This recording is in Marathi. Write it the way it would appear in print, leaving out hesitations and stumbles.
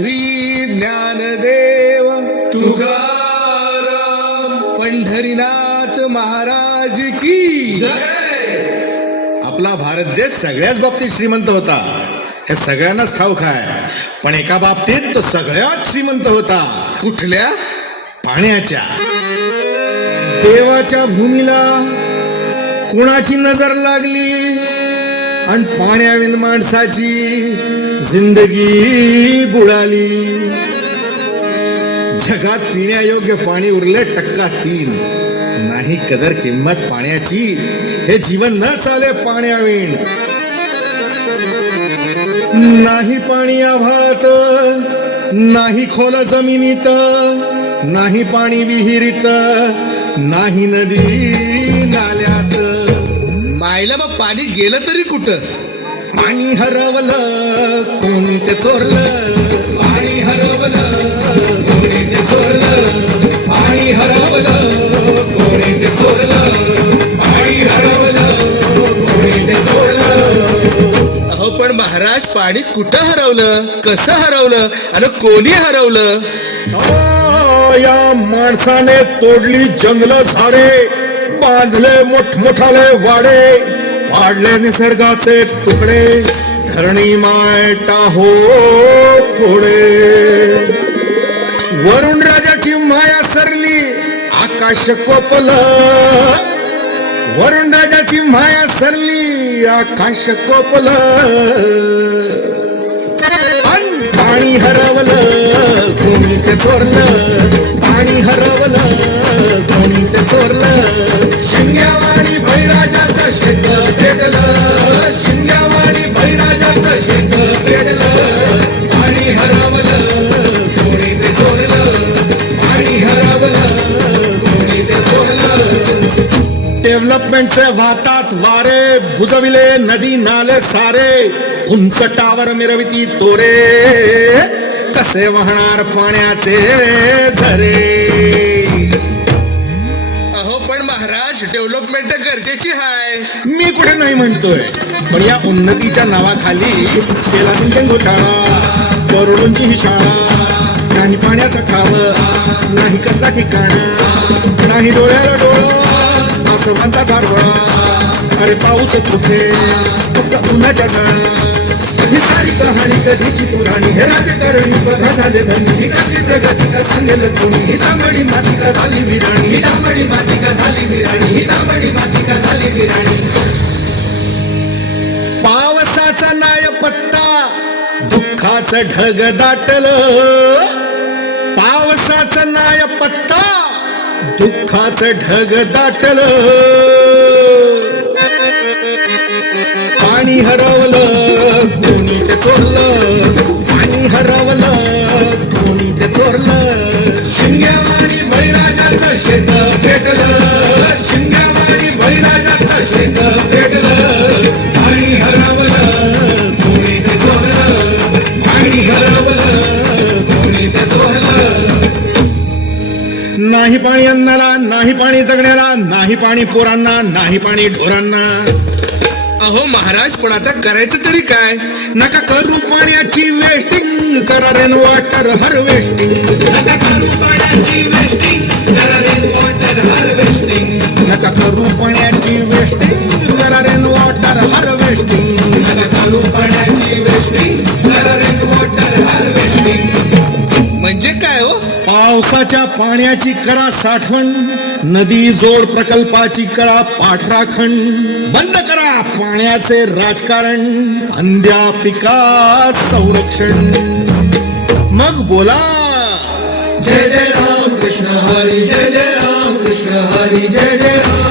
श्री ज्ञानदेव तुकाराम पंढरीनाथ महाराज की आपला भारत देश सगळ्याच बाबतीत श्रीमंत होता, हे सगळ्यांनाच ठाऊक आहे. पण एका बाबतीत तो सगळ्यात श्रीमंत होता. कुठल्या? पाण्याच्या. देवाच्या भूमीला कोणाची नजर लागली आणि पाण्याविन माणसाची जिंदगी बुडाली. जगात पिण्यायोग्य पाणी उरले 3%. नाही कदर किंमत पाण्याची, हे जीवन न चाले पाण्याविण. नाही पाणी आभाळात, नाही खोल जमिनीत, नाही पाणी विहिरीत, नाही नदी नाल्यात. मायला मग पाणी गेलं तरी कुठं? पाणी हरवलं कोणी ते चोरलं, पाणी हरवलं कोणी ते चोरलं, पाणी हरवलं कोणी ते चोरलं, पाणी हरवलं कोणी ते चोरलं. अहो पण महाराज, पाणी कुठं हरवलं, कसं हरवलं आणि कोणी हरवलं? या माणसाने तोडली जंगल झाडे, बांधले मोठमोठाले वाडे, पाडले निसर्गाचे तुकडे, धरणी मायटा हो पुढे. वरुण राजाची माया सरली, आकाश कोपलं. वरुण राजाची माया सरली, आकाश कोपलं. पाणी हरवलं कोणी ते चोरलं, पाणी हरवलं कोणी ते चोरलं. शिंग्यावाणी भैराजाचं शेत पेटलं, शिंग्यावाणी भैराजाचं शेत पेटलं. पाणी हरवलं कोणी ते चोरलं, पाणी हरवलं कोणी ते चोरलं. डेव्हलपमेंटचे वाहतात वारे, बुजविले नदी नाले सारे, उंच टावर मिरविती तोरे, कसे वाहणार पाण्याचे झरे. अहो पण महाराज, डेव्हलपमेंट गरजेची आहे. मी कुठे नाही म्हणतोय, पण या उन्नतीच्या नावाखाली केला तुमच्या घोटाळा. करोडोंची ही शाळा, नाही पाण्याचं खावं, नाही कसला ठिकाण, नाही डोळ्याला डोळं, असं म्हणता गारवा. अरे पाऊस कुठे, फक्त उन्हाच्या काळात. ही सारी कहाणी कधीची पुराणी, हे राजकारणी बघा झाले धनी. ही कशी प्रगती का सांगेल कोणी, ही तांबडी माती का झाली विराणी, ही तांबडी माती का झाली विराणी, ही तांबडी माती का झाली विराणी. पावसाचा नाय पत्ता, दुःखाचं ढग दाटलं. पावसाचं नाय पत्ता, दुःखाचं ढग दाटलं. पाणी हरवलं कोणी ते चोरलं, पाणी हरवलं कोणी ते चोरलं. शिंग्यावाणी भैराजाचं शेत पेटलं, शिंग्यावाणी भैराजाचं शेत पेटलं. पाणी हरवलं कोणी ते चोरलं, पाणी हरवलं कोणी ते चोरलं. नाही पाणी अन्नाला, नाही पाणी जगण्याला, नाही पाणी पोरांना, नाही पाणी ढोरांना. अहो महाराज, पण आता करायचं तरी काय? नका करू पाण्याची वेस्टिंग, करा रेन वॉटर हार्वेस्टिंग. नका करू पाण्याची वेस्टिंग, करा रेन वॉटर हार्वेस्टिंग. नका करू पाण्याची वेस्टिंग, करा रेन वॉटर हार्वेस्टिंग. नका करू पाण्याची वेस्टिंग, करा रेन वॉटर हार्वेस्टिंग. म्हणजे काय हो? पावसाच्या पाण्याची करा साठवण, नदी जोड प्रकल्पाची करा पाठराखण. बंद करा पाण्याचे राजकारण, अंध्या पिका संरक्षण. मग बोला जय जय राम कृष्ण हरी, जय जय राम कृष्ण हरी, जय जय राम.